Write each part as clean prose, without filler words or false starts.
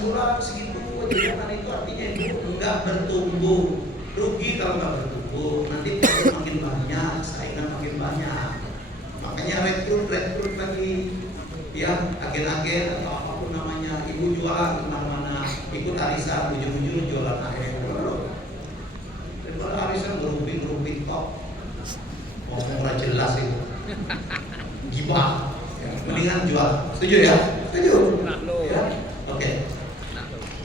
sebulan segitu aja, kan itu artinya itu enggak bertumbuh. Rugi kalau nggak bertumbuh, nanti makin banyak, saingan makin banyak. Makanya rekrut lagi, ya agen-agen atau apapun namanya, ibu jualan kemana-mana, ikut arisan, ujung-ujung jualan akhirnya daripada arisan ngerubin kok, ngomong nggak jelas itu, gibah, ya, mendingan jual. Setuju ya? Setuju? Ya? Oke.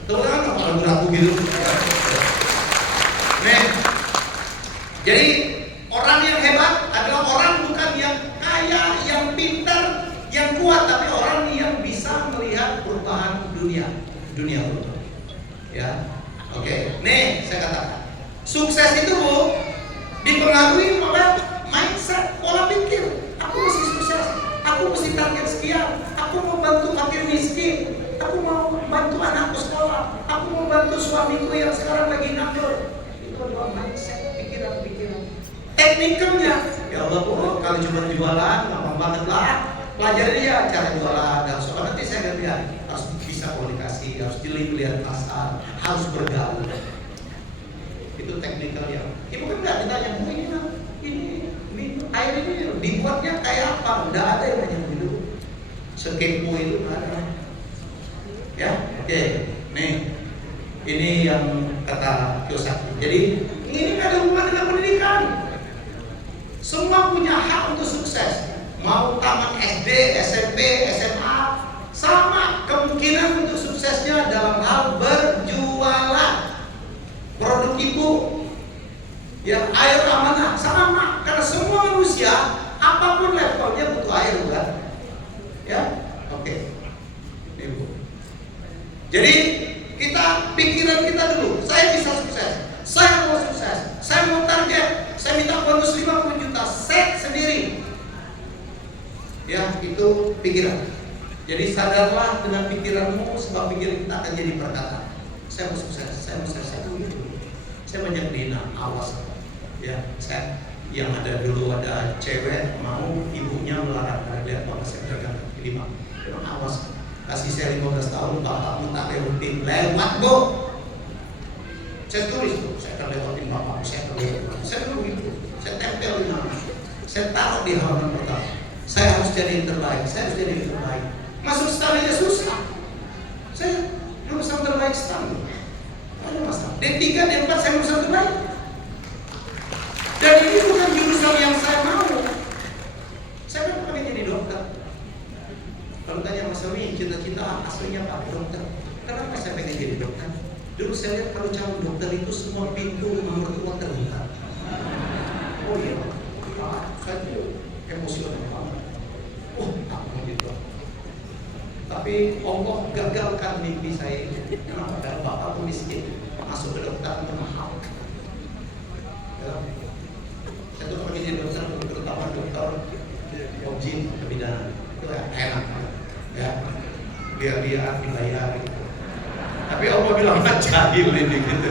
Terus kan kalau beraku gitu. Nih, jadi orang yang hebat adalah orang bukan yang kaya, yang pintar, yang kuat, tapi orang yang bisa melihat perubahan dunia berubah. Ya, oke. Nih, saya katakan, sukses itu Bu dipengaruhi oleh mindset, pola pikir. Aku mesti sukses, aku mesti target sekian, aku mau bantu fakir miskin, aku mau bantu anakku sekolah, aku mau bantu suamiku yang sekarang lagi nganggur. Itu adalah mindset, pikiran-pikiran. Teknikalnya, ya Allah Bu, kalau cuma jualan gampang banget lah. Pelajari ya cara jualan, dan soal nanti saya akan lihat harus bisa komunikasi, harus lihat pasar, harus bergaul. Itu teknikal ya. Ibu kan nggak ditanya, Bu ini air ini dibuatnya kayak apa? Nggak ada yang nanya begitu. Sekepo itu nggak ada. Ya, oke. Nih, ini yang kata Kiyosaki. Jadi ini nggak ada hubungan dengan pendidikan. Semua punya hak untuk sukses. Mau tamat SD, SMP, SMA, sama kemungkinan untuk suksesnya dalam hal berjualan. Produk ibu, ya air amanah, sama. Karena semua manusia, apapun levelnya butuh air, bukan? Ya, oke. Ibu. Jadi kita pikiran kita dulu, saya bisa sukses, saya mau sukses, saya mau target, saya minta bonus 50 juta, set sendiri. Ya, itu pikiran. Jadi sadarlah dengan pikiranmu, sebab pikiran kita akan jadi perkataan. Saya mau sukses, saya mau gitu. Saya banyak dihina, awas. Ya, saya yang ada dulu ada cewek mau ibunya melarang, lihat bapak saya dagang kaki 5. Memang awas. Kasih saya 15 tahun, bapakmu tak lewatin, lewat Bu. Saya tulis tuh, saya akan lewatin bapak, saya akan lewatin. Saya dulu gitu, saya tempel di mana, saya taruh di halaman pertama. Saya harus jadi yang terbaik, saya harus jadi yang terbaik. Masuk stan aja susah. Saya lulusan terbaik stan. Ada masalah. D3, D4 saya lulusan terbaik. Dan ini bukan jurusan yang saya mau. Saya kan pengen jadi dokter. Kalau tanya Mas Awi, cita-cita aslinya Pak dokter. Kenapa saya pengen jadi dokter? Dulu saya lihat kalau calon dokter itu semua pintu nomor tua terbuka. Oh iya, saya tuh emosional banget. Tak mau gitu. Tapi Allah gagalkan mimpi saya itu. Kenapa? Karena bapak tuh miskin. Masuk ke dokter itu mahal. Ya. Saya tuh pengen jadi dokter, terutama dokter objin kebidanan. Itu enak. Ya, biar dia dibayar gitu. Tapi Allah bilang jahil ini gitu.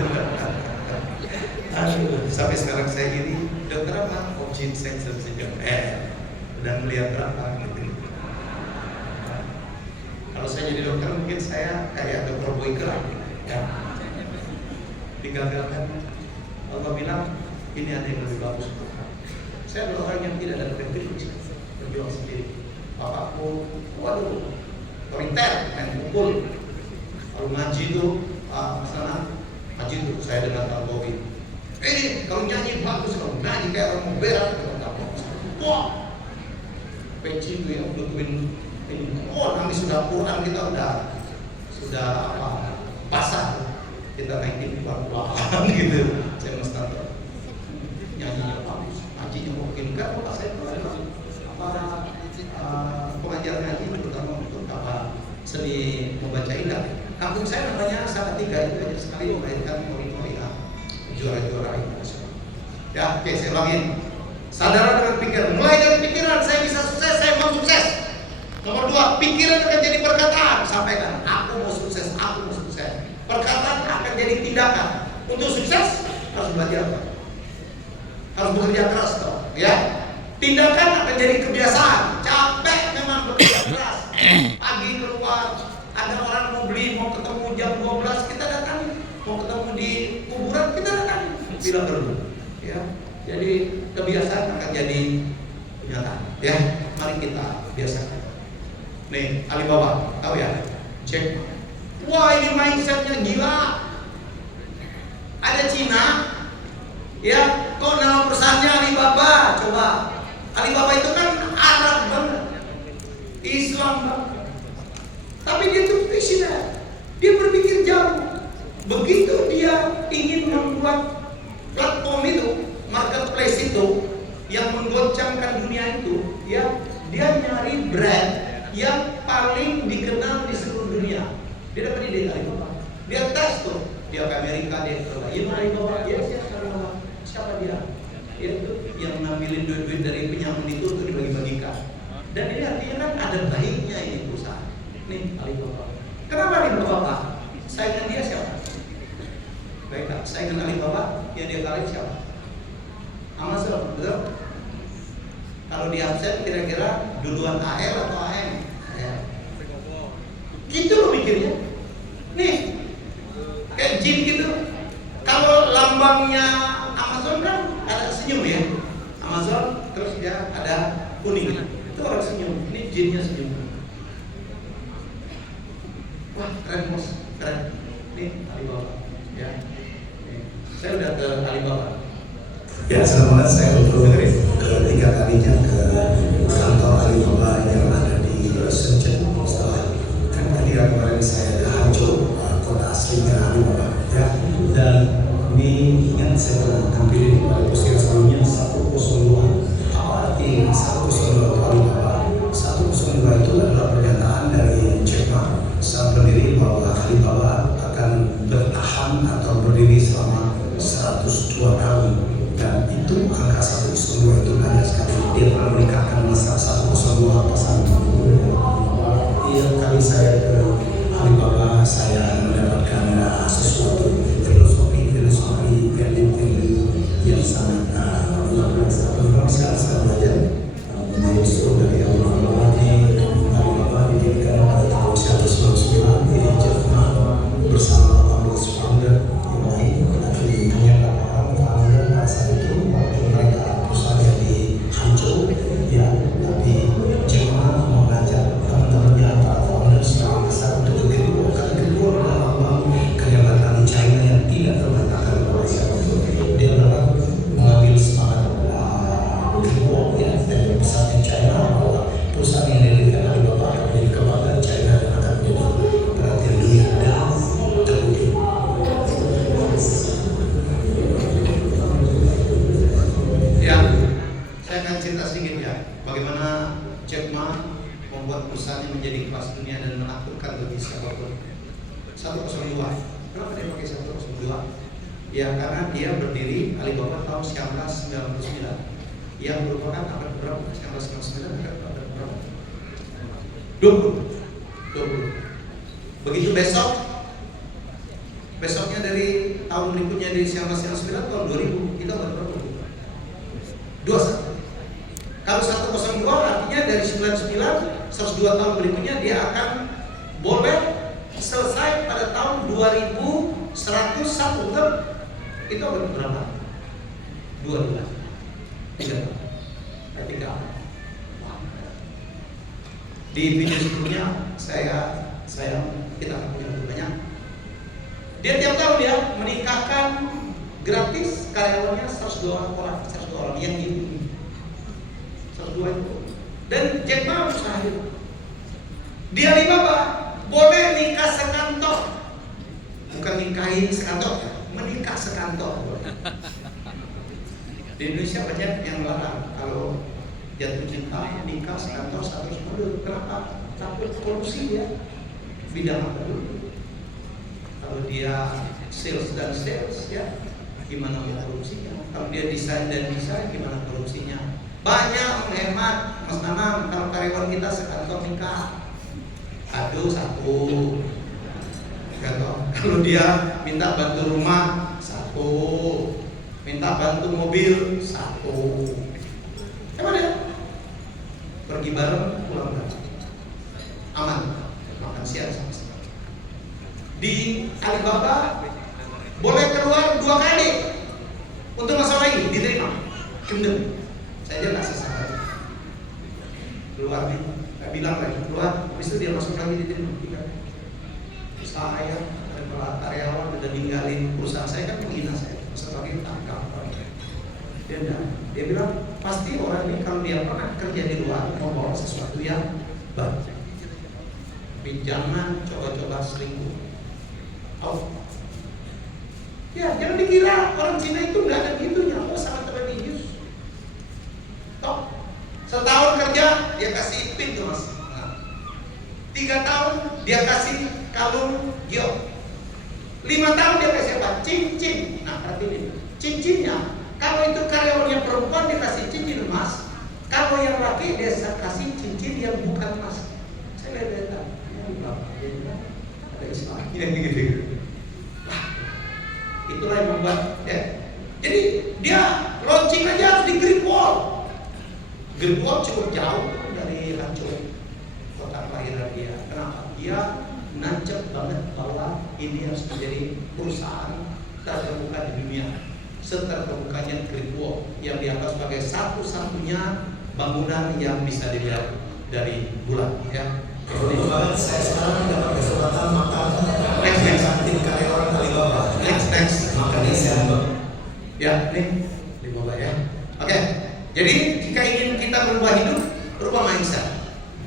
Aduh, sampai sekarang saya ini dokter apa? Objin seks sejak udah melihat berapa gitu. Kalau saya jadi dokter mungkin saya kayak dokter Boyke ya. Digagalkan. Allah bilang ini ada yang lebih bagus. Saya adalah orang yang tidak ada privilege, berjuang sendiri. Bapakku, waduh, otoriter, main pukul. Kalau ngaji itu, masalah ngaji itu saya dengan Pak Bobi. Kalau nyanyi bagus, kalau nyanyi kayak orang mau berat, kalau tak bagus. Wah, peci itu yang butuhin ini. Oh, nanti sudah Quran kita sudah apa basah. Kita naikin pelan-pelan gitu. Saya mesti nyanyinya bagus, ngajinya mungkin enggak. Bapak saya itu adalah pengajar ngaji terutama untuk apa seni membaca indah. Kampung saya namanya Salatiga, itu banyak sekali melahirkan murid-murid juara-juara internasional. Ya, oke, saya ulangin. Sadar dengan pikiran. Mulai dari pikiran, saya bisa sukses, saya mau sukses. Nomor 2, pikiran akan jadi perkataan. Sampaikan, aku mau sukses, aku mau sukses. Perkataan akan jadi tindakan. Untuk sukses harus belajar apa? Harus bekerja keras toh, ya. Tindakan akan jadi kebiasaan. Capek memang bekerja keras. Pagi keluar, ada orang mau beli mau ketemu jam 12 kita datang, mau ketemu di kuburan kita datang bila perlu. Ya, jadi kebiasaan akan jadi kenyataan. Ya, mari kita biasakan. Nih, Alibaba, tahu ya? Cek. Wah, ini mindsetnya gila. Ada Cina, ya, kok nama perusahaannya Alibaba? Coba, Alibaba itu kan Arab banget, Islam banget. Tapi dia tuh visioner, dia berpikir jauh. Begitu dia ingin membuat platform itu, marketplace itu, yang menggoncangkan dunia itu, ya, dia nyari brand yang paling dikenal di seluruh dunia. Dia dapat ide Alibaba. Dia tes tuh, dia ke Amerika, dia ke Alibaba, ya siapa Alibaba? Siapa dia? Dia tuh yang ngambilin duit-duit dari penyamun itu untuk dibagi-bagikan. Dan ini artinya kan ada baiknya ini perusahaan. Nih Alibaba. Kenapa Alibaba, Pak? Saingan dia siapa? Baik, Kak. Saingan Alibaba yang dia kali siapa? Amazon, betul? Kalau di absen kira-kira duluan AL atau AM? AL. Gitu loh mikirnya. Nih, kayak jin gitu. Kalau lambangnya Amazon kan ada senyum ya. Amazon terus dia ada kuning. Itu orang senyum. Ini jinnya senyum. Wah, keren bos, keren. Nih Alibaba, ya. Nih. Saya udah ke Alibaba. Ya, selamat saya ketiga kalinya ke kantor Alibaba yang ada di Shenzhen. Setelah kan tadi kemarin saya ke Hangzhou, kota aslinya Alibaba. Ya, dan ini ingat saya pernah tampilin pada postingan sebelumnya 102. Apa arti 102 Alibaba? 102 itu adalah pernyataan dari Jack Ma, sang pendiri, bahwa Alibaba akan bertahan atau berdiri selama 102 tahun. Dan itu angka 102 itu banyak sekali. Dia pernah menikahkan masa 102 pasangan. Tiap kali saya ke Alibaba, saya mendapatkan sesuatu filosofi yang sangat luar biasa. Saya belajar mengenai historia dari Alibaba. Alibaba didirikan pada tahun 1999 di Jerman bersama 18 founder yang lain. Nanti menyatakan founder saat itu mereka perusahaan yang di Hangzhou, ya, tapi Jerman mengajak teman-temannya para founder secara besar untuk kedua adalah lambang kehebatan China yang tidak terbantahkan oleh siapapun. Dia adalah mengambil semangat kedua, ya, dari besarnya China, bahwa perusahaan yang didirikan Alibaba akan menjadi kebanggaan China dan akan menjadi perhatian dunia dan terbukti. Ya, saya akan cerita sedikit ya, bagaimana Jack Ma membuat perusahaannya menjadi kelas dunia dan menakutkan bagi siapapun. 102. Kenapa dia pakai 102? Ya, karena dia berdiri Alibaba tahun 1999. Yang merupakan abad berapa? 1999 abad berapa? 20. Begitu besoknya dari tahun berikutnya dari 1999 tahun 2000 kita abad berapa? 21. Kalau 102 artinya dari 99 102 tahun berikutnya dia akan boleh selesai pada tahun 2101, betul? Itu abad berapa? 22. 3. Di video sebelumnya kita akan punya lebih banyak. Dia tiap tahun dia menikahkan gratis karyawannya 102 orang yang dibunuh. 102 itu. Dan Jack Ma mustahil. Di Alibaba boleh nikah sekantor. Bukan nikahin sekantor, menikah sekantor. Di Indonesia banyak yang larang kalau jatuh cinta nikah sekantor satu modul. Kenapa? Takut korupsi ya. Bidang apa dulu? Kalau dia sales ya, gimana korupsinya? Kalau dia desain gimana korupsinya? Banyak menghemat, Mas Nanang. Kalau karyawan kita sekantor nikah, aduh satu. Kalau dia minta bantu rumah, satu. Minta bantu mobil, satu. Emang ya? Pergi bareng, pulang bareng. Aman, makan siang sama-sama. di Alibaba boleh keluar 2 kali untuk masalah ini diterima. Kendem, saya aja nggak sesabar. Keluar nih, saya bilang lagi keluar, habis itu dia masuk lagi diterima. Usaha saya, karyawan udah ninggalin perusahaan saya kan menghina saya, sebagai tangkap. Dia bilang pasti orang ini kalau dia pernah kerja di luar mau bawa sesuatu yang baru. Tapi jangan coba-coba selingkuh. Ya, jangan dikira orang Cina itu nggak ada gitunya. Sangat religius. Toh, setahun kerja dia kasih pin tuh mas. 3 tahun dia kasih kalung giok. 5 tahun dia kasih apa? Cincin. Nah, perhatiin ini. Cincinnya, kalau itu karyawannya perempuan dia kasih cincin emas. Kalau yang laki dia kasih cincin yang bukan emas. Saya lihat ada Islamnya gitu. Itulah yang membuat ya. Jadi dia launching aja harus di Great Wall. Great Wall cukup jauh dari Rancho, kota kelahiran dia. Kenapa? Dia nancep banget bahwa ini harus menjadi perusahaan terkemuka di dunia. Seterbukanya Great Wall yang dianggap sebagai satu-satunya bangunan yang bisa dilihat dari bulan. Ya. Kebetulan saya sekarang dapat kesempatan makan kantin karyawan Alibaba. Next. Makanya saya Ya, nih Alibaba ya. Oke. Jadi jika ingin kita berubah hidup, berubah mindset.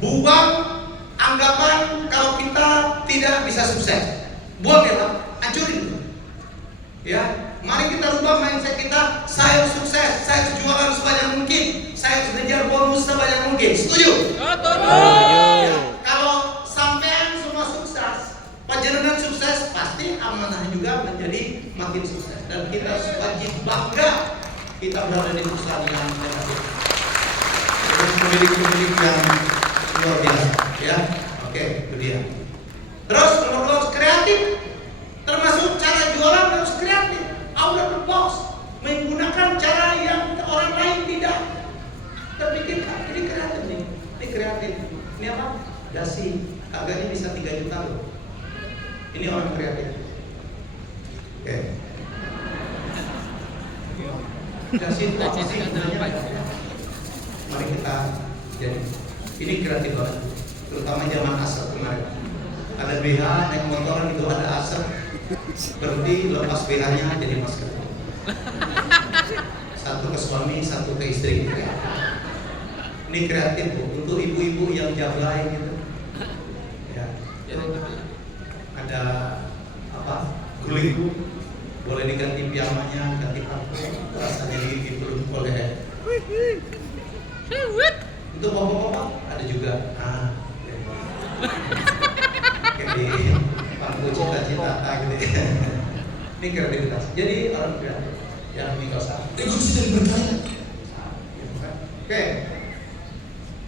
Buang anggapan kalau kita tidak bisa sukses. Buang ya, Pak. Hancurin. Ya, mari kita rubah mindset kita. Saya harus sukses, saya harus jualan sebanyak mungkin, saya harus ngejar bonus sebanyak mungkin. Setuju? Ya, kalau sampean semua sukses, panjenengan sukses, pasti amanah juga menjadi makin sukses. Dan kita wajib bangga kita berada di perusahaan yang negatif. Terus pemilik-pemilik yang luar biasa, ya. Oke, itu dia. Terus nomor 2 kreatif. Termasuk cara jualan harus kreatif, out of the box, menggunakan cara yang orang lain tidak terpikirkan. Ini kreatif nih, ini kreatif. Ini apa? Dasi, harganya bisa 3 juta loh. Ini orang kreatif. Oke. Dasi itu apa sih? Mari kita jadi. Ini kreatif banget, terutama zaman asap kemarin. Ada BH naik motoran itu ada asap. Berarti lepas BH-nya jadi masker. Satu ke suami, satu ke istri. Ini kreatif Bu, untuk ibu-ibu yang jablay gitu. Ya. Ada apa? Guling Bu. Boleh diganti piyamanya, ganti parfum, rasanya gitu boleh. Untuk bapak-bapak ada juga. Kayak di pangku cita-cita gitu. Ini kreativitas. Jadi orang kreatif yang nggak usah. kunci dari berkaya. Oke.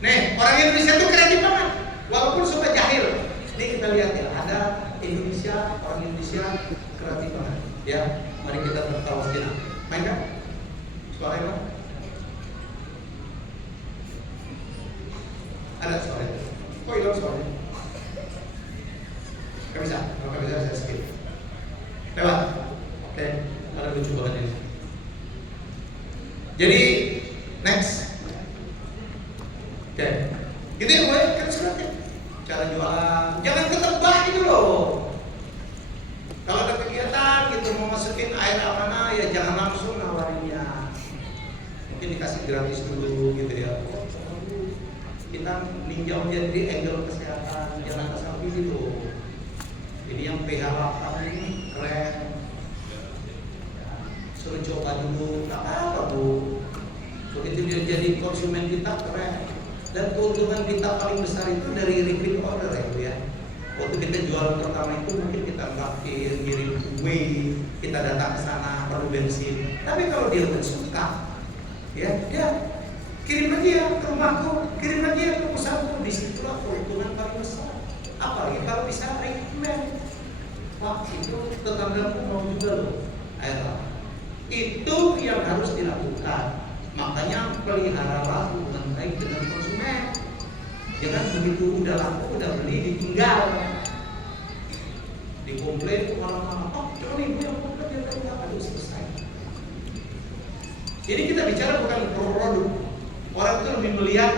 Nih, orang Indonesia itu kreatif banget. Walaupun suka jahil. Ini kita lihat ya, ada Indonesia, orang Indonesia kreatif banget. Ya, mari kita tertawa sedikit. Main kan? Suara apa? Ada suara. Kok hilang suaranya? Gak bisa, kalau gak bisa saya skip. Lewat. Oke, ada lucu banget ini. Jadi, next. Oke, gitu ya gue, kan kreatif. Cara jualan, jangan ketebak gitu loh. Kalau ada kegiatan gitu mau masukin air amanah ya jangan langsung nawarinnya. Mungkin dikasih gratis dulu gitu ya. Kita ninjau dia di angle kesehatan, jangan sampai gitu. Ini yang pH 8 ini keren. Suruh coba dulu, tak apa Bu. Begitu dia jadi konsumen kita keren. Dan keuntungan kita paling besar itu dari repeat order ya Bu ya. Waktu kita jualan pertama itu mungkin kita parkir, ngirim kue, kita datang ke sana perlu bensin. Tapi kalau dia udah suka, ya dia kirim aja ke rumahku, kirim aja ke perusahaanku. Disitulah keuntungan paling besar. Apalagi kalau bisa recommend. Wah itu tetanggaku mau juga loh. Ayolah. Itu yang harus dilakukan. Makanya peliharalah hubungan baik dengan konsumen. Jangan begitu udah laku, udah beli ditinggal. Dikomplain orang-orang, oh cuma ibu yang komplain yang tadi aduh selesai. Ini kita bicara bukan produk. Orang itu lebih melihat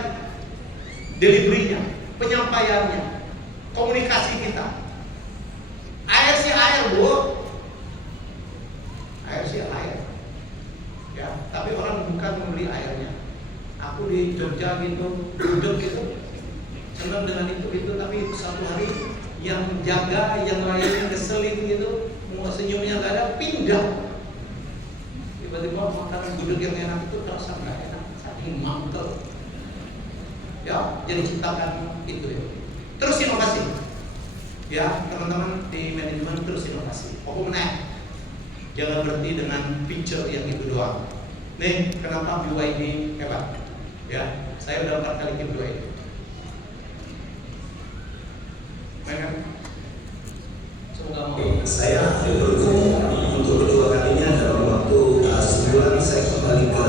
delivery-nya, penyampaiannya, komunikasi kita. Air sih air, Bu. Air sih air. Ya, tapi orang bukan membeli airnya. Aku di Jogja gitu, duduk gitu, senang dengan itu, tapi satu hari yang jaga, yang lainnya keselin gitu, mau senyumnya nggak ada, pindah. Tiba-tiba makanan gudeg yang enak itu terasa nggak enak, saking mantel. Ya, jadi ciptakan itu ya. Terus inovasi. Ya, teman-teman di manajemen terus inovasi. Pokoknya jangan berhenti dengan feature yang itu doang. Nih, kenapa BYD hebat? Ya, saya udah 4 kali ke BYD. Kan? Semoga mau. Saya untuk kedua kalinya dalam waktu sebulan saya kembali ke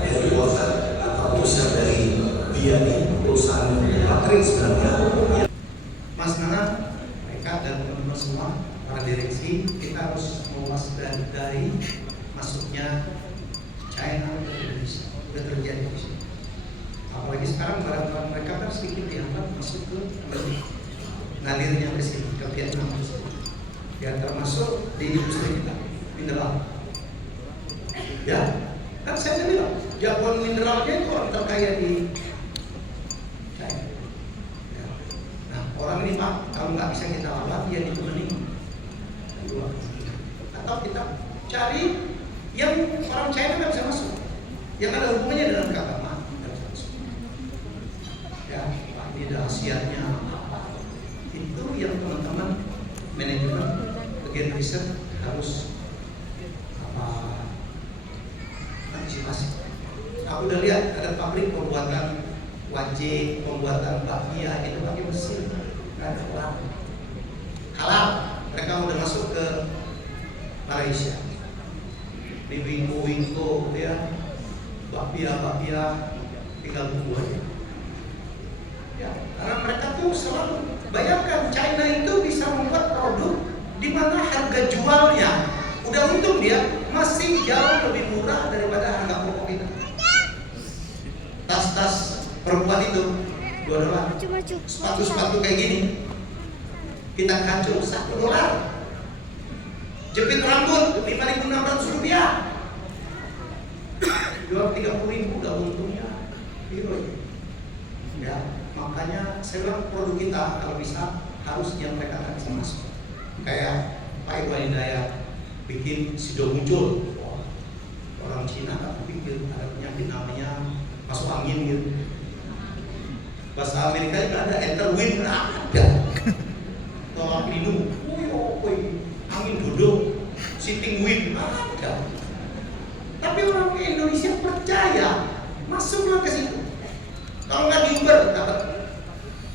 headquarter atau pusat dari BYD, perusahaan baterai sebenarnya. Mas Nana, mereka dan teman-teman semua, para direksi, kita harus mewaspadai masuknya China ke Indonesia. Sudah terjadi di sini. Apalagi sekarang barang-barang mereka kan sedikit dianggap masuk ke Amerika. Ngalirnya ke sini, ke Vietnam ke sini. Ya termasuk di industri kita, mineral. Ya, kan saya bilang, jagoan mineralnya itu orang terkaya di China. Ya. Nah, orang ini Pak, kalau nggak bisa kita lawan, ya ditemenin. Atau kita cari yang orang China nggak bisa masuk, yang ada hubungannya dengan keagamaan nggak bisa masuk. Ya, Pak, ini rahasianya apa? Itu yang teman-teman manajemen bagian riset harus antisipasi. Aku udah lihat ada pabrik pembuatan wajik, pembuatan bakpia itu pakai mesin, nggak ada orang. Halal, mereka udah masuk ke Malaysia. Di wingko ya, bakpia tinggal tunggu aja. Ya, karena mereka tuh selalu bayangkan China itu bisa membuat produk di mana harga jualnya udah untung dia masih jauh lebih murah daripada harga pokok kita. Tas-tas perempuan itu $2, sepatu-sepatu kayak gini kita kancul $1, jepit rambut $5.600, jual $30.000 udah untungnya hero. Ya, makanya saya bilang produk kita kalau bisa harus yang mereka nggak bisa masuk. Kayak Pak Iwan Hidayat bikin sido muncul, orang Cina nggak pikir ada penyakit namanya masuk angin gitu. Bahasa Amerika juga ada enter wind, ada. Tolak lindung, angin duduk, sitting wind, ada. Tapi orang Indonesia percaya masuklah ke situ. Kalau nggak diuber dapat.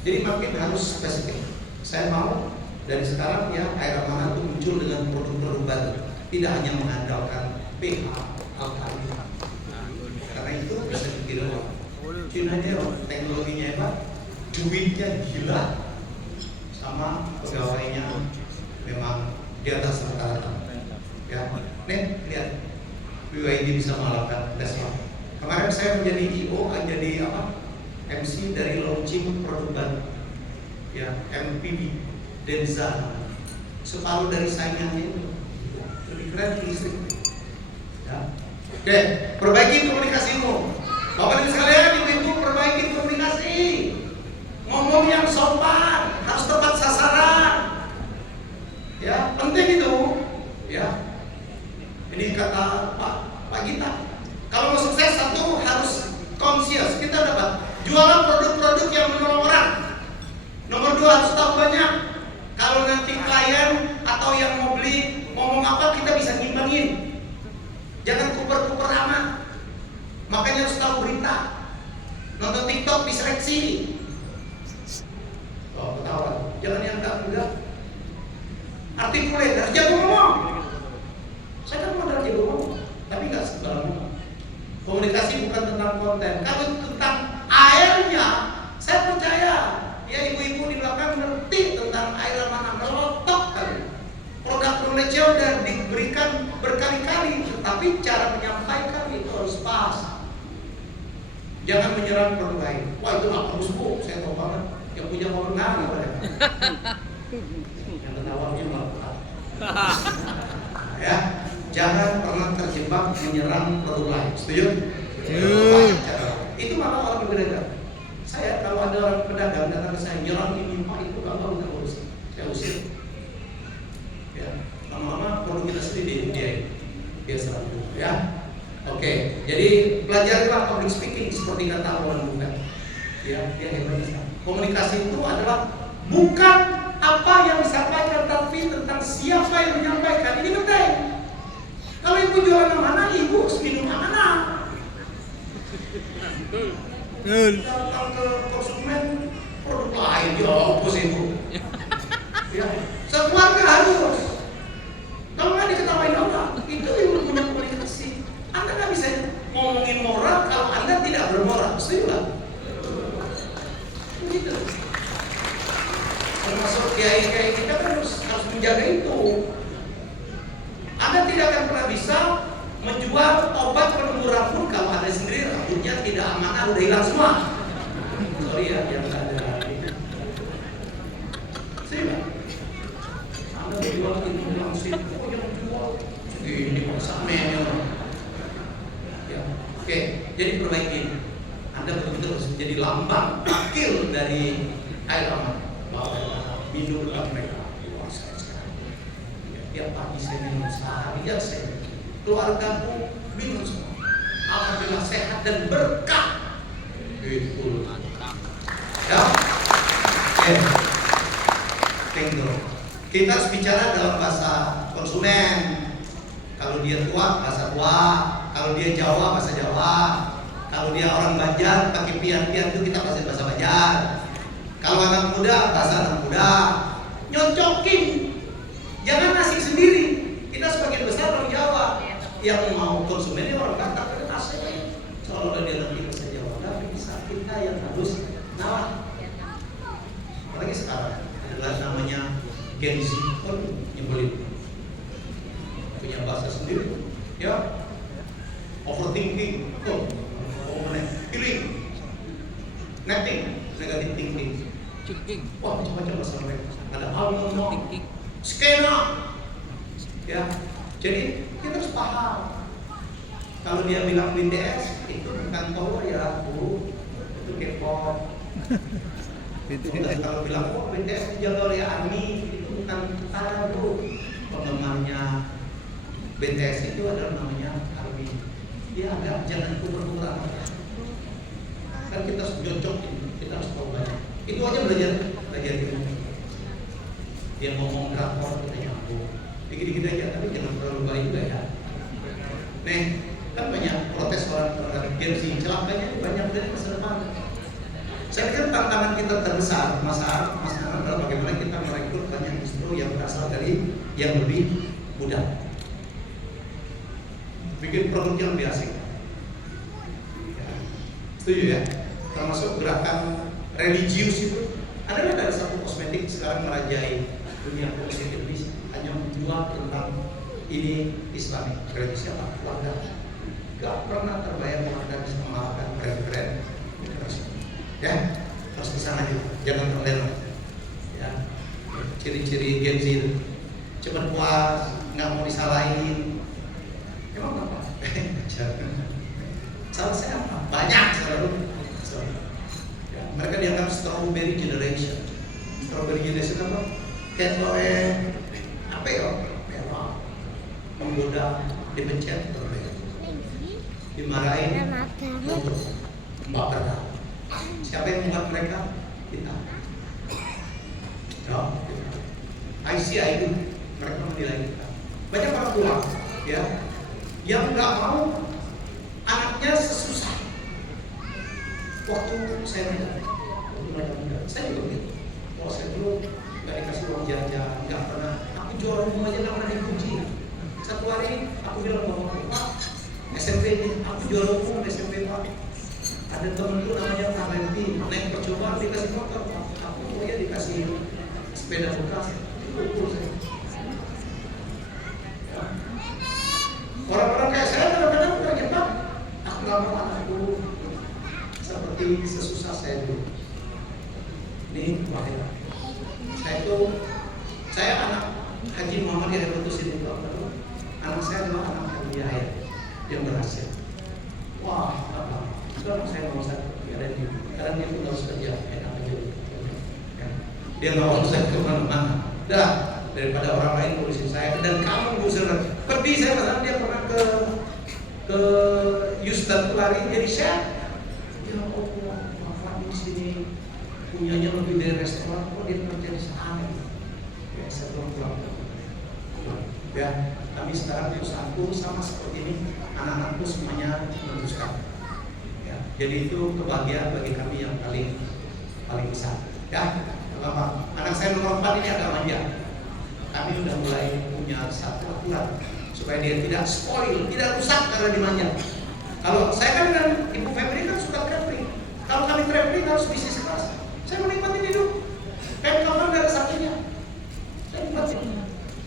Jadi makin harus spesifik. Saya mau dari sekarang ya air mana itu muncul dengan produk-produk baru, tidak hanya mengandalkan pH alkali. Karena itu bisa dikira Cina nya teknologinya hebat, duitnya gila, sama pegawainya memang di atas rata-rata. Ya, nih lihat BYD bisa mengalahkan Tesla. Kemarin saya menjadi IO, jadi MC dari launching produk baru, ya MPV Denza, separuh dari saingannya itu, lebih keren listrik. Ya. Oke, perbaiki komunikasimu, Bapak Ibu sekalian, ibu-ibu perbaiki komunikasi, ngomong yang sopan, harus tepat sasaran. Ya, penting itu. Ya, ini kata Pak Gita. Kalau mau sukses satu harus conscious. Kita dapat jualan produk-produk yang menolong orang. Nomor 2 harus tahu banyak. Kalau nanti klien atau yang mau beli ngomong apa kita bisa ngimbangin. Jangan kuper-kuper amat. Makanya harus tahu berita. Nonton TikTok diseleksi. Oh, ketahuan. Jangan yang enggak. Artikuler, harus jago ngomong. Saya kan modal jago ngomong, tapi nggak sebalang ngomong. Komunikasi bukan tentang konten. Kalau tentang airnya, saya percaya ya ibu-ibu di belakang ngerti tentang air mana melotok kali. knowledge-nya udah diberikan berkali-kali, tetapi cara menyampaikan itu harus pas. Jangan menyerang orang lain. Wah itu nggak bagus bu, saya tahu banget. Yang punya kewenangan apa? Yang ketahuannya melakukan. Ya, jangan pernah terjebak menyerang orang lain. Setuju? Itu malah orang berbeda. Saya kalau ada orang pedagang datang ke saya nyerang ini pak itu nggak mau urus, saya usir. Ya, lama-lama produk kita sendiri dia biasa ya. Oke, jadi pelajarilah public speaking seperti kata Warren Buffett. Ya, dia hebat. Komunikasi itu adalah bukan apa yang disampaikan, tapi tentang siapa yang menyampaikan. Ini penting. Kalau ibu jualan mana, ibu minum mana? Datang ke konsumen produk lain, ya opos ibu. Ya, sekeluarga harus. Kalau nggak diketawain orang, itu ibu punya komunikasi. Anda nggak bisa ngomongin moral kalau Anda tidak bermoral, setuju nggak? Begitu. Termasuk kiai-kiai kita kan harus menjaga itu. Anda tidak akan pernah bisa menjual obat penumbuh rambut kalau Anda sendiri rambutnya tidak amanah, udah hilang semua. Sorry ya, yang nggak ada. Setuju nggak? Anda menjual itu langsung, oh yang jual ini maksa menyor. Oke, jadi perbaiki. Anda betul-betul harus menjadi lambang wakil dari air aman. Bahwa minumlah mereka. Wah, saya sekarang. Tiap pagi saya minum, seharian saya minum. Keluargaku minum semua. Alhamdulillah sehat dan berkah. Itu mantap. Ya. Oke. Tengok. Kita harus bicara dalam bahasa konsumen. Kalau dia tua, bahasa tua. Kalau dia Jawa, bahasa Jawa. Kalau dia orang Banjar, pakai pian-pian itu kita bahasa Banjar. Kalau anak muda, bahasa anak muda. Nyocokin. Jangan asing sendiri. Kita sebagian besar orang Jawa. Yang mau konsumennya orang Batak, kan asing. Soalnya dia ngerti bahasa Jawa, tapi bisa kita yang harus ngalah. Apalagi sekarang adalah namanya Gen Z, nyebelin. Punya bahasa sendiri. Ya. Overthinking, feeling, netting, negative thinking. Wah, macam-macam bahasa mereka. Ada ngomong, skena, ya. Jadi kita harus paham. Kalau dia bilang BTS itu bukan power ya, bu, itu K-pop. Kalau bilang oh BTS dijaga oleh ARMY itu bukan tentara bu. Penggemarnya BTS itu adalah namanya ARMY. Ya agak jangan kurang-kurang. Kan kita harus jocokin, kita harus tahu banyak. Itu aja belajar ilmu. Dia ngomong rapor kita nyambung. Dikit-dikit aja, tapi jangan terlalu baik juga ya. Nih, kan banyak protes orang terhadap Gen Z. Celakanya banyak dari masa depan. Saya kira tantangan kita terbesar, Mas adalah bagaimana kita merekrut banyak justru yang berasal dari yang lebih muda. Bikin produk yang lebih asik. Ya. Setuju ya? Termasuk gerakan religius itu. Ada dari satu kosmetik sekarang merajai dunia kosmetik ini hanya menjual tentang ini Islamic. Berarti siapa? Keluarga. Gak pernah terbayang keluarga bisa mengalahkan brand-brand. Ya, harus kesana juga. Jangan terlena. Ya. Ciri-ciri Gen Z itu cepat puas, nggak mau disalahin. Emang apa? Salah saya apa? Banyak selalu. Ya, mereka dianggap strawberry generation. Strawberry generation apa? Kayak apa ya? Mewah, menggoda, dipencet, dimarahin, untuk baper. Siapa yang membuat mereka? Kita. Ya, ICI itu mereka menilai kita. Banyak orang tua, ya, yang nggak mau anaknya sesusah. Waktu saya muda, saya juga gitu. Kalau saya dulu nggak dikasih uang jajan, nggak pernah. Aku jual rumah aja nggak pernah dikunci. Satu hari aku bilang bapak Pak, SMP ini, aku jual rumah SMP Pak. Ada temenku namanya Pak Renti, naik percobaan dikasih motor Pak. Aku pokoknya dikasih sepeda bekas. Itu saya. Saya anak Haji Muhammad yang putusin itu. Anak saya adalah anak yang Yahya yang berhasil. Wah, sekarang saya mau karena dia pun harus kerja, enak aja. Dia nggak usah kemana-mana. Dah, daripada orang lain ngurusin saya dan kamu ngusir. Pergi saya masalah dia pernah ke Houston lari jadi chef. Ya Allah, Bapak di sini punyanya lebih dari restoran, kok dia kerja di sana? Ya, saya pulang. Ya, kami sekarang perusahaanku sama seperti ini, anak-anakku semuanya memutuskan. Ya, jadi itu kebahagiaan bagi kami yang paling besar. Ya, Bapak, anak saya nomor 4 ini agak manja. Kami udah mulai punya satu aturan supaya dia tidak spoil, tidak rusak karena dimanja. Kalau saya kan dengan Ibu Febri kan suka traveling. Kalau kami traveling harus bisnis kelas. Saya menikmati hidup. Kayak kawan dari sakinya. Saya nikmati.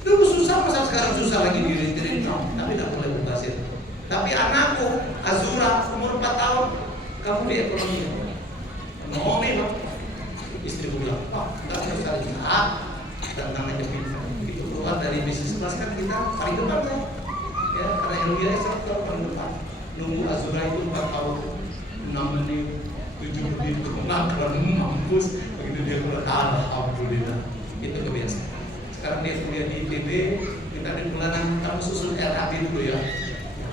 Dulu susah, masa sekarang susah lagi diri no, tapi tidak boleh berhasil. Tapi anakku Azura umur 4 tahun, kamu di ekonomi. No, memang. Istriku bilang, Pak, nggak usah lihat dan namanya pintar. Itu keluar dari bisnis kelas kan kita paling depan ya. Ya, karena LBS sektor paling depan. Nunggu Azura itu 4 tahun, 6 menit, 7 menit untuk makan, mampus. Begitu dia keluar, alhamdulillah. Itu kebiasaan. Sekarang dia kuliah di ITB, minta di bulanan kamu susun RAB dulu ya.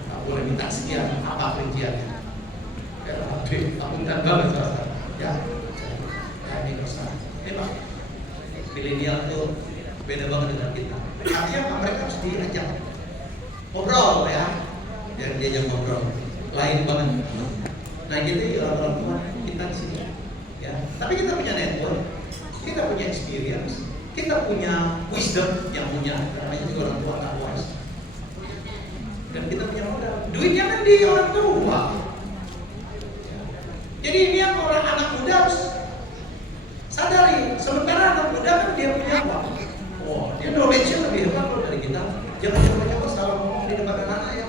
Tak boleh minta sekian, apa rinciannya? RAB, akuntan banget rasa. Ya, ini rasa. Memang milenial itu beda banget dengan kita. Artinya mereka harus diajak ngobrol ya. Yang diajak ngobrol lain banget. Nah gitu ya orang tua kita di sini. Ya, tapi kita punya network, kita punya experience. Kita punya wisdom yang punya, namanya juga orang tua tak wise. Dan kita punya modal. Duitnya kan di orang tua. Jadi ini yang orang anak muda harus sadari. Sementara anak muda kan dia punya uang. Oh, dia knowledge-nya lebih hebat loh dari kita. Jangan coba-coba salah ngomong di depan anak ya.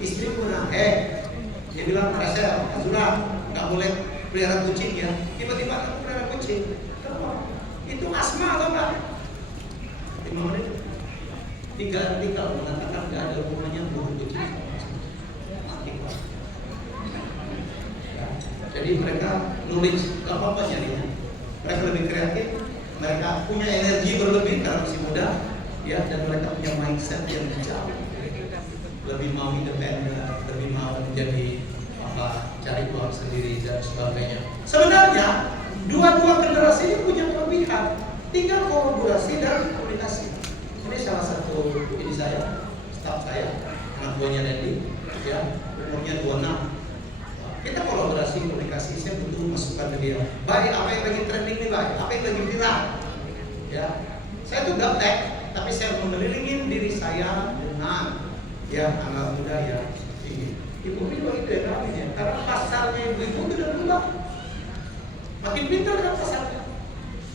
Istri punya, dia bilang pada saya, Azura, nggak boleh pelihara kucing ya. Tiba-tiba aku pelihara kucing. Itu asma atau enggak? 5 menit diganti kalau mengatakan nggak ada hubungannya burung kucing mati pak. Ya, jadi mereka nulis nggak apa-apa jadinya. Mereka lebih kreatif, mereka punya energi berlebih karena masih muda, ya, dan mereka punya mindset yang jauh, lebih mau independen, lebih mau menjadi cari uang sendiri dan sebagainya. Sebenarnya dua-dua generasi ini punya kelebihan, tinggal kolaborasi dan komunikasi. Ini salah satu ini saya, staf saya, anak buahnya Randy, ya, umurnya 26. Kita kolaborasi, komunikasi, saya butuh masukan ke dia. Baik, apa yang lagi trending nih, baik, apa yang lagi viral, ya. Saya tuh gaptek, tapi saya mengelilingin diri saya dengan ya anak muda ya ini. Ibu itu yang namanya, karena pasarnya ibu itu udah berubah. Makin pintar kan pasarnya.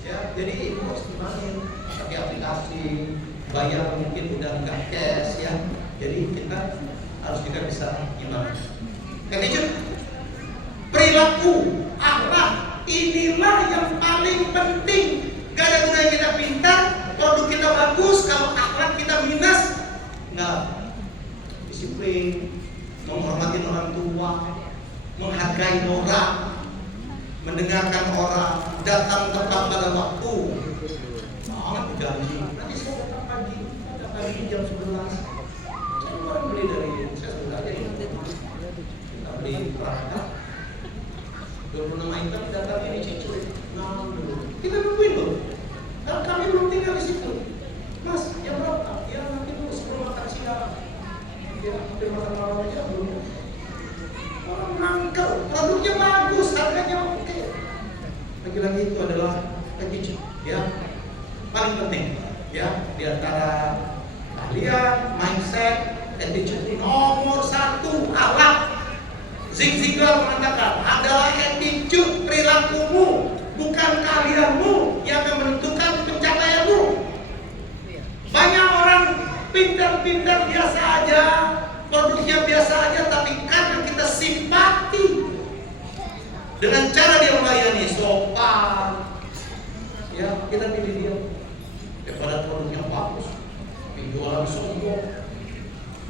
Ya, jadi ibu harus dimainin pakai aplikasi, bayar mungkin udah nggak cash ya. Jadi kita harus juga bisa gimana. Attitude, perilaku, akhlak, inilah yang paling penting. Gak ada gunanya kita pintar, produk kita bagus, kalau akhlak kita minus, nggak disiplin, menghormati orang tua, menghargai orang, mendengarkan orang, datang tepat pada waktu. Jangan berjanji. Nanti saya datang pagi jam 11. Saya kemarin beli dari saya sudah aja ini. Kita beli perangkat 26 item datangnya di Cicuy. Nah, kita nungguin loh. Karena kami belum tinggal di situ. Mas, jam berapa? Ya nanti dulu sebelum makan siang. Ya, hampir makan malam aja belum. Orang mangkel, produknya bagus, harganya oke. Lagi-lagi itu adalah attitude, ya, paling penting, ya, di antara kalian, mindset, attitude nomor 1 akhlak. Zig Ziglar mengatakan adalah attitude, perilakumu, bukan kalianmu yang akan menentukan pencapaianmu. Banyak orang pintar-pintar biasa aja, produknya biasa aja, tapi karena kita simpati dengan cara dia melayani, sopan, kita pilih dia. Daripada produknya bagus, penjualan sombong,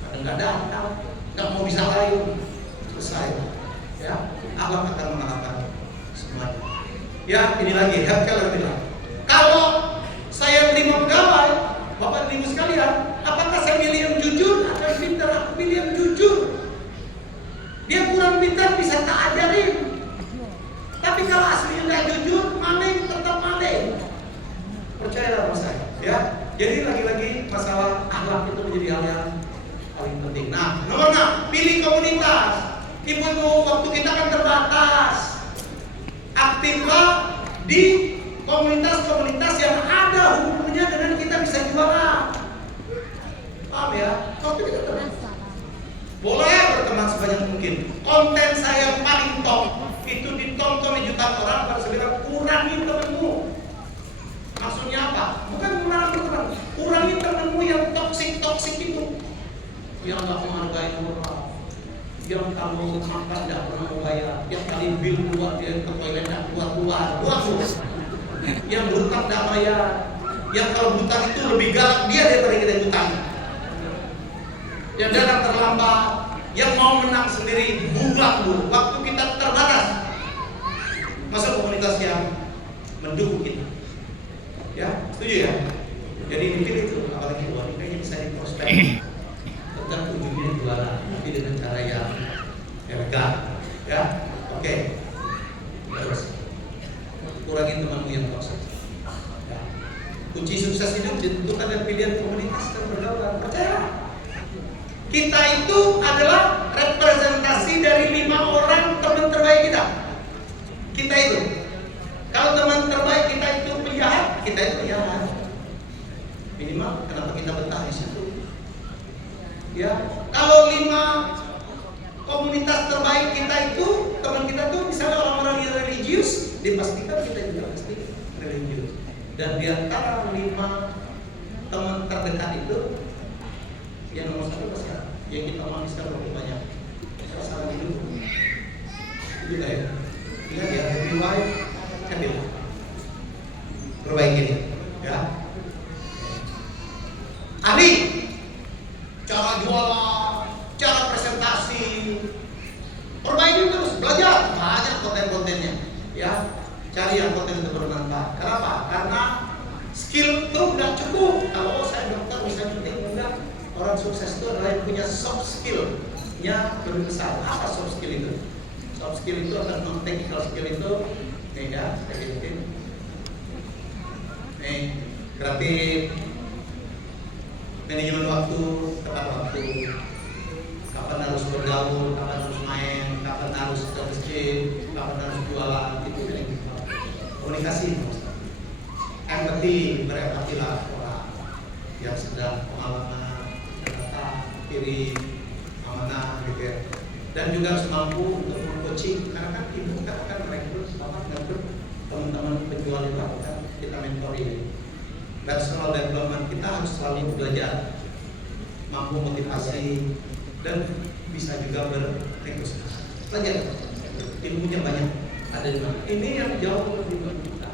kadang nggak datang, nggak mau bisa lain, selesai. Ya, Allah akan mengalahkan semuanya. Ya, ini lagi, Keller bilang, kalau saya terima pegawai, Bapak Ibu sekalian, apakah saya pilih yang jujur atau yang pintar? Aku pilih yang jujur. Dia kurang pintar bisa tak ajarin. Tapi kalau aslinya nggak jujur, maling tetap maling. Percayalah sama saya, ya. Jadi lagi-lagi masalah akhlak itu menjadi hal yang paling penting. Nah, nomor 6, pilih komunitas. Ibu-ibu, waktu kita kan terbatas. Aktiflah di komunitas-komunitas yang ada hubungannya dengan kita bisa juara. Paham ya? Waktu kita terbatas. Boleh berteman sebanyak mungkin. Konten saya paling top itu ditonton di jutaan orang, baru saya bilang kurangi temenmu. Maksudnya apa? Bukan kurangi teman, kurangi temenmu yang toksik itu, yang nggak menghargai orang, yang kalau makan nggak pernah bayar, yang kali bil keluar dia ke toilet nggak keluar, yang berutang nggak bayar, yang kalau hutang itu lebih galak dia daripada kita hutang, yang datang terlambat, yang mau menang sendiri, buang dulu. Waktu kita terbatas, masuk komunitas yang mendukung kita. Ya, setuju ya? Jadi dipilih itu, apalagi wanita ini bisa diprospek. Tetap ujungnya juara, tapi dengan cara yang elegan. Ya, oke. Terus kurangi temanmu yang toksik. Ya. Kunci sukses hidup ditentukan dari pilihan komunitas dan pergaulan. Percaya? Kita itu adalah representasi dari 5 orang teman terbaik kita. Kita itu. Kalau teman terbaik kita itu penjahat, kita itu penjahat. Minimal kenapa kita betah di situ? Ya, kalau 5 komunitas terbaik kita itu, teman kita tuh misalnya orang-orang yang religius, dipastikan kita juga pasti religius. Dan di antara 5 teman terdekat itu, yang nomor 1 pasti yang kita maniskan lebih banyak. Pasangan hidup itu kayak ingat ya, happy wife, happy life. Perbaiki ini, ya. Ahli, cara jualan, cara presentasi, perbaiki terus, belajar banyak konten-kontennya, ya. Cari yang konten itu bermanfaat. Kenapa? Karena skill itu nggak cukup. Kalau saya dokter bisa nyuntik, enggak. Orang sukses itu adalah yang punya soft skill-nya lebih besar. Apa soft skill itu? Soft skill itu adalah non-technical skill itu, nih ya, saya bikin. Nih, kreatif, manajemen waktu, tepat waktu, kapan harus bergaul, kapan harus main, kapan harus ke masjid, kapan harus jualan, itu manajemen waktu. Komunikasi, empati, berempatilah orang yang sedang pengalaman, kiri, amanah gitu ya. Dan juga harus mampu untuk meng-coaching, karena kan ibu kita akan merekrut, bapak merekrut teman-teman penjual itu kan kita mentoring. Personal development kita harus selalu belajar, mampu motivasi dan bisa juga bernegosiasi. Belajar, ilmunya banyak ada di mana. Ini yang jauh lebih bagus kita.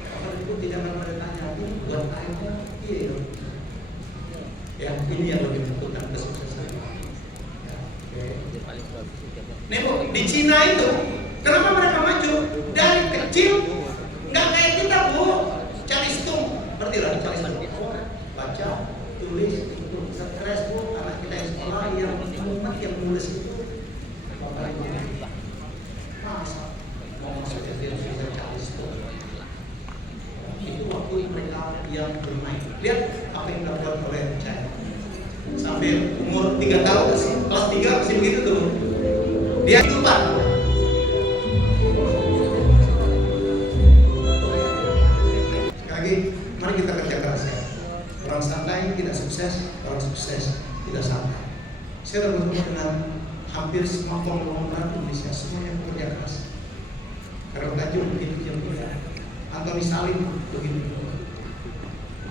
Bapak ibu tidak akan bertanya, ini buat apa? Iya. Ya, ini yang lebih menentukan kesuksesan. Ya, oke. Nih Bu, di Cina itu, kenapa mereka maju? Dari kecil, nggak kayak kita Bu, cari stung, berarti lah cari stung. Baca, tulis, itu stres Bu, anak kita yang sekolah yang mumet yang nulis itu, bapak ibu. Masa mau masuk SD bisa cari stung? Itu waktu mereka yang bermain. Lihat apa yang dilakukan oleh China. Sampai umur 3 tahun, kelas 3 masih begitu tuh. Dia lupa. Sekali lagi, mari kita kerja keras ya. Orang santai tidak sukses, orang sukses tidak santai. Saya sudah bertemu dengan hampir semua konglomerat Indonesia, semua yang bekerja keras. Karena Tanjung begitu juga, Antoni Salim begitu.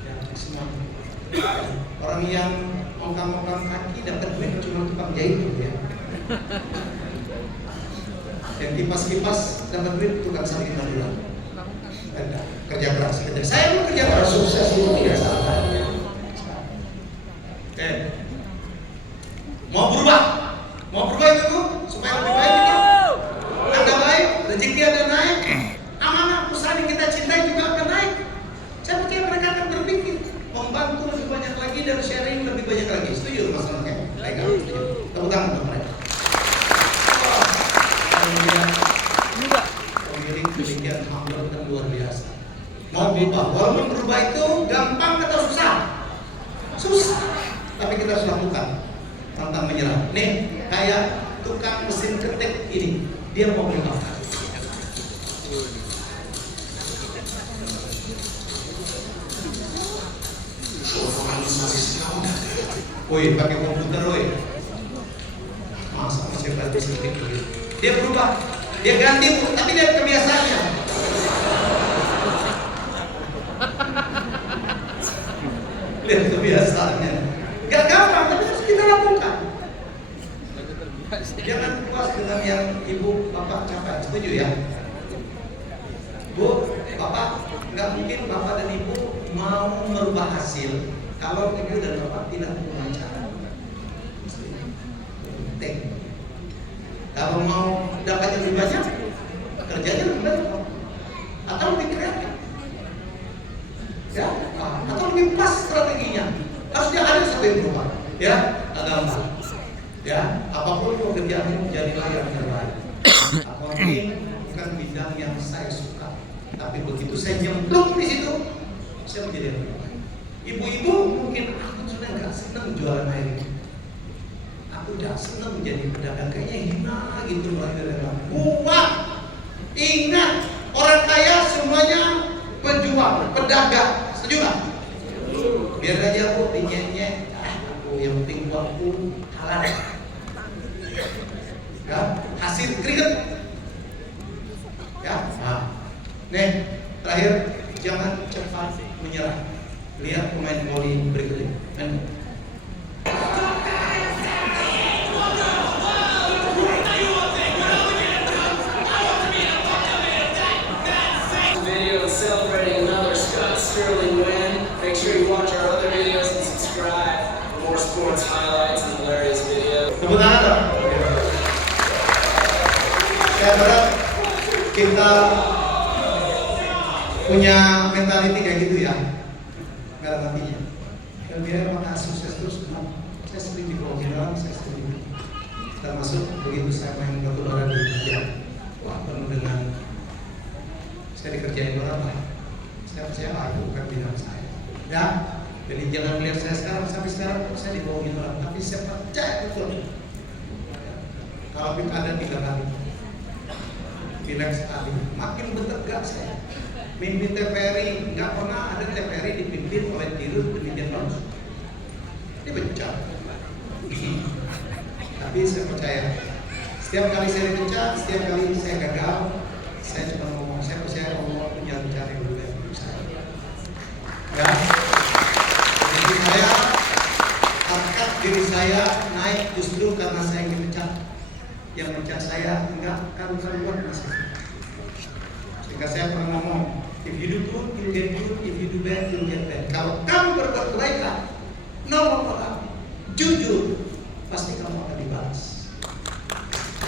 Ya, semua. Orang yang ongkang-ongkang kaki dapat duit cuma tukang jahit ya. Yang kipas-kipas dapat duit tukang salin madulan. kerja keras. Saya pun kerja keras. Sukses itu tidak salah. Oke. Mau berubah itu supaya lebih baik itu. Anda baik, rezeki Anda naik, amanah usaha yang kita cintai juga akan naik. Saya percaya mereka akan berpikir membantu lebih banyak lagi dan sharing lebih banyak lagi. Setuju Mas Oke? Baik, setuju. Tepuk tangan untuk mereka. Pemilik demikian humble dan luar biasa. Mau berubah, walaupun berubah itu gampang atau susah? Susah, tapi kita harus lakukan. Tantang menyerah. Nih, kayak tukang mesin ketik ini, dia mau berubah. Woi, pakai komputer, woi. Masa masih berarti sedikit begitu. Dia berubah, dia ganti, tapi dia kebiasaannya. Lihat kebiasaannya. Gak gampang, tapi harus kita lakukan. Jangan puas dengan yang ibu bapak capai. Setuju ya? Bu, bapak, nggak mungkin bapak dan ibu mau merubah hasil kalau ibu dan bapak tidak wawancara. Penting. Kalau mau dapat lebih banyak, kerjanya lebih banyak atau lebih kreatif, ya, atau lebih pas strateginya. Harusnya ada satu yang berubah, ya, agama, ya, apapun pekerjaanmu jadilah yang terbaik. Mungkin bukan bidang yang saya suka, tapi begitu saya nyemplung di situ, saya menjadi yang terbaik. Ibu-ibu mungkin aku sudah nggak senang jualan air ini. Aku udah senang menjadi pedagang, kayaknya hina gitu mulai dari dalam. Buat, ingat orang kaya semuanya penjual, pedagang, setuju nggak? Biar aja aku dinyek-nyek, aku yang penting buatku halal. Ya, hasil keringet. Ya, nah. Nih, terakhir jangan cepat menyerah. Lihat pemain voli berikutnya. Video celebrating another Scott Sterling win. Make sure you watch our other videos and subscribe for more sports highlights and hilarious videos. Tepuk tangan dong. Saya harap kita punya mentality kayak gitu ya. Gak ada matinya. Dan biar maka sukses terus. Saya sering di program, saya sering termasuk begitu saya main batu bara di kerja. Wah, penuh dengan saya dikerjain orang lain. Saya percaya aku bukan bidang saya. Ya, jadi jangan melihat saya sekarang sampai sekarang saya dibohongin orang, tapi saya percaya betul. Kalau kita ada 3 kali, pileg sekali, makin bertegak saya. Mimpin TVRI, nggak pernah ada TVRI dipimpin oleh Dirut demikian bagus. Ini pecah. Tapi saya percaya, setiap kali saya dipecat, setiap kali saya gagal, saya cuma ngomong, saya percaya Allah punya rencana yang lebih baik untuk saya. Ya, jadi saya angkat diri saya naik justru karena saya ingin dipecat. Yang mecat saya enggak karuan masih. Sehingga saya pernah ngomong, if you do good, you get good. If you do bad, you get bad. Kalau kamu berbuat kebaikan, nolong orang, jujur, pasti kamu akan dibalas.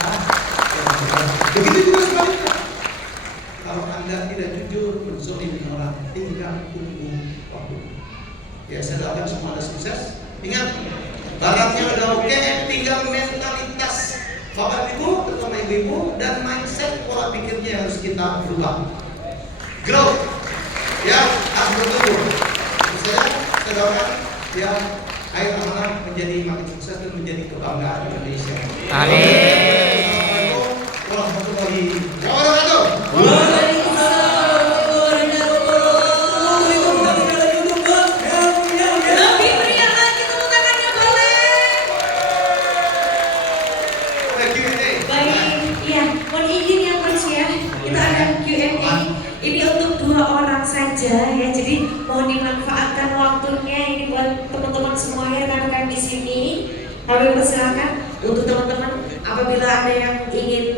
Nah, begitu juga sebaliknya. Kalau Anda tidak jujur, menzolimi orang, tinggal tunggu waktu. Ya, saya doakan semua Anda sukses. Ingat, barangnya udah oke, tinggal mentalitas Bapak Ibu, terutama ibu-ibu, dan mindset pola pikirnya harus kita berubah. Grow, ya, harus bertumbuh. Saya doakan, ya, Air Amanah menjadi makin sukses dan menjadi kebanggaan Indonesia. Amin. Assalamualaikum warahmatullahi wabarakatuh. Lebih meriah lagi tepuk tangannya boleh. Baik, iya, mohon izin ya Coach ya. Kita ada Q&A. Ini untuk 2 orang saja ya. Jadi mohon dimanfaatkan waktunya ini buat teman-teman semuanya rekan-rekan di sini. Kami persilakan untuk teman-teman apabila ada yang ingin